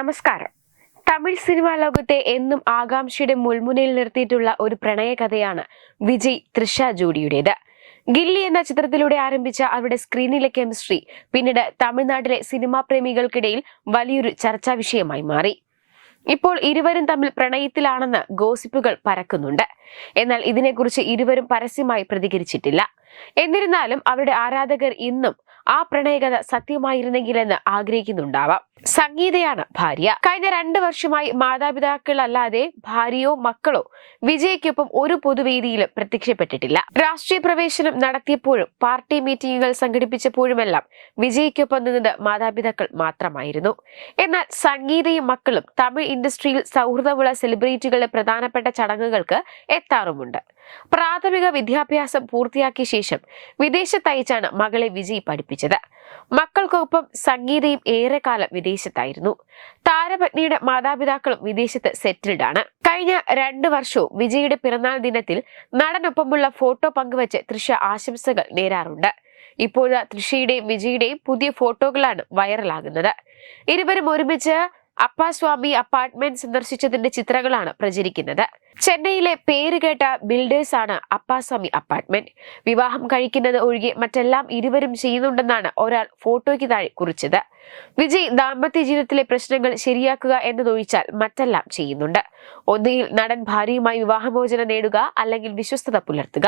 നമസ്കാരം. തമിഴ് സിനിമാ ലോകത്തെ എന്നും ആകാംക്ഷയുടെ മുൾമുനയിൽ നിർത്തിയിട്ടുള്ള ഒരു പ്രണയകഥയാണ് വിജയ് തൃഷ ജോഡിയുടേത്. ഗില്ലി എന്ന ചിത്രത്തിലൂടെ ആരംഭിച്ച അവരുടെ സ്ക്രീനിലെ കെമിസ്ട്രി പിന്നീട് തമിഴ്നാട്ടിലെ സിനിമാ പ്രേമികൾക്കിടയിൽ വലിയൊരു ചർച്ചാ വിഷയമായി മാറി. ഇപ്പോൾ ഇരുവരും തമ്മിൽ പ്രണയത്തിലാണെന്ന് ഗോസിപ്പുകൾ പരക്കുന്നുണ്ട്. എന്നാൽ ഇതിനെക്കുറിച്ച് ഇരുവരും പരസ്യമായി പ്രതികരിച്ചിട്ടില്ല. എന്നിരുന്നാലും അവരുടെ ആരാധകർ ഇന്നും ആ പ്രണയകഥ സത്യമായിരുന്നെങ്കിലെന്ന് ആഗ്രഹിക്കുന്നുണ്ടാവാം. സംഗീതയാണ് ഭാര്യ. കഴിഞ്ഞ 2 വർഷമായി മാതാപിതാക്കളല്ലാതെ ഭാര്യയോ മക്കളോ വിജയ്ക്കൊപ്പം ഒരു പൊതുവേദിയിലും പ്രത്യക്ഷപ്പെട്ടിട്ടില്ല. രാഷ്ട്രീയ പ്രവേശനം നടത്തിയപ്പോഴും പാർട്ടി മീറ്റിംഗുകൾ സംഘടിപ്പിച്ചപ്പോഴുമെല്ലാം വിജയ്ക്കൊപ്പം നിന്നത് മാതാപിതാക്കൾ മാത്രമായിരുന്നു. എന്നാൽ സംഗീതയും മക്കളും തമിഴ് ഇൻഡസ്ട്രിയിൽ സൗഹൃദമുള്ള സെലിബ്രിറ്റികളുടെ പ്രധാനപ്പെട്ട ചടങ്ങുകൾക്ക് എത്താറുമുണ്ട്. പ്രാഥമിക വിദ്യാഭ്യാസം പൂർത്തിയാക്കിയ ശേഷം വിദേശത്തയച്ചാണ് മകളെ വിജയ് പഠിപ്പിച്ചത്. മക്കൾക്കൊപ്പം സംഗീതയും ഏറെക്കാലം വിദേശത്തായിരുന്നു. താരപത്നിയുടെ മാതാപിതാക്കളും വിദേശത്ത് സെറ്റിൽഡ് ആണ്. കഴിഞ്ഞ 2 വർഷവും വിജയുടെ പിറന്നാൾ ദിനത്തിൽ നടനൊപ്പമുള്ള ഫോട്ടോ പങ്കുവച്ച് തൃഷ ആശംസകൾ നേരാറുണ്ട്. ഇപ്പോഴത്തെ തൃഷയുടെയും വിജയുടെയും പുതിയ ഫോട്ടോകളാണ് വൈറലാകുന്നത്. ഇരുവരും ഒരുമിച്ച് അപ്പാസ്വാമി അപ്പാർട്ട്മെന്റ് സന്ദർശിച്ചതിന്റെ ചിത്രങ്ങളാണ് പ്രചരിക്കുന്നത്. ചെന്നൈയിലെ പേരുകേട്ട ബിൽഡേഴ്സ് ആണ് അപ്പാസ്വാമി അപ്പാർട്ട്മെന്റ്. വിവാഹം കഴിക്കുന്നത് ഒഴികെ മറ്റെല്ലാം ഇരുവരും ചെയ്യുന്നുണ്ടെന്നാണ് ഒരാൾ ഫോട്ടോയ്ക്ക് താഴെ കുറിച്ചത്. വിജയ് ദാമ്പത്യ ജീവിതത്തിലെ പ്രശ്നങ്ങൾ ശരിയാക്കുക എന്നതൊഴിച്ചാൽ മറ്റെല്ലാം ചെയ്യുന്നുണ്ട്. ഒന്നുകിൽ നടൻ ഭാര്യയുമായി വിവാഹമോചനം നേടുക, അല്ലെങ്കിൽ വിശ്വസ്തത പുലർത്തുക.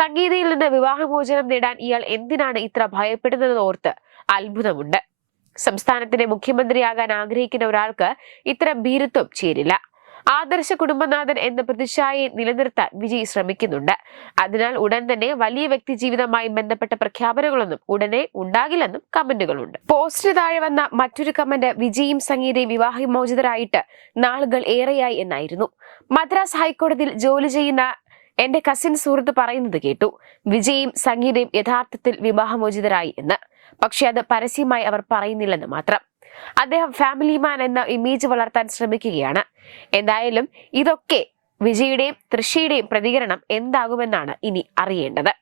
സംഗീതയിൽ നിന്ന് വിവാഹമോചനം നേടാൻ ഇയാൾ എന്തിനാണ് ഇത്ര ഭയപ്പെടുന്നതെന്ന് ഓർത്ത് അത്ഭുതമുണ്ട്. സംസ്ഥാനത്തിന്റെ മുഖ്യമന്ത്രിയാകാൻ ആഗ്രഹിക്കുന്ന ഒരാൾക്ക് ഇത്തരം ഭീരുത്വം ചേരില്ല. ആദർശ കുടുംബനാഥൻ എന്ന പ്രതിച്ഛായയെ നിലനിർത്താൻ വിജയ് ശ്രമിക്കുന്നുണ്ട്. അതിനാൽ ഉടൻ തന്നെ വലിയ വ്യക്തി ജീവിതവുമായി ബന്ധപ്പെട്ട പ്രഖ്യാപനങ്ങളൊന്നും ഉടനെ ഉണ്ടാകില്ലെന്നും കമന്റുകളുണ്ട്. പോസ്റ്റിന് താഴെ വന്ന മറ്റൊരു കമന്റ് വിജയും സംഗീതയും വിവാഹമോചിതരായിട്ട് നാളുകൾ ഏറെയായി എന്നായിരുന്നു. മദ്രാസ് ഹൈക്കോടതിയിൽ ജോലി ചെയ്യുന്ന എന്റെ കസിൻ സുഹൃത്ത് പറയുന്നത് കേട്ടു. വിജയും സംഗീതയും യഥാർത്ഥത്തിൽ വിവാഹമോചിതരായി എന്ന്. പക്ഷെ അത് പരസ്യമായി അവർ പറയുന്നില്ലെന്ന് മാത്രം. അദ്ദേഹം ഫാമിലി മാൻ എന്ന ഇമേജ് വളർത്താൻ ശ്രമിക്കുകയാണ്. എന്തായാലും ഇതൊക്കെ വിജയുടെയും തൃഷയുടെയും പ്രതികരണം എന്താകുമെന്നാണ് ഇനി അറിയേണ്ടത്.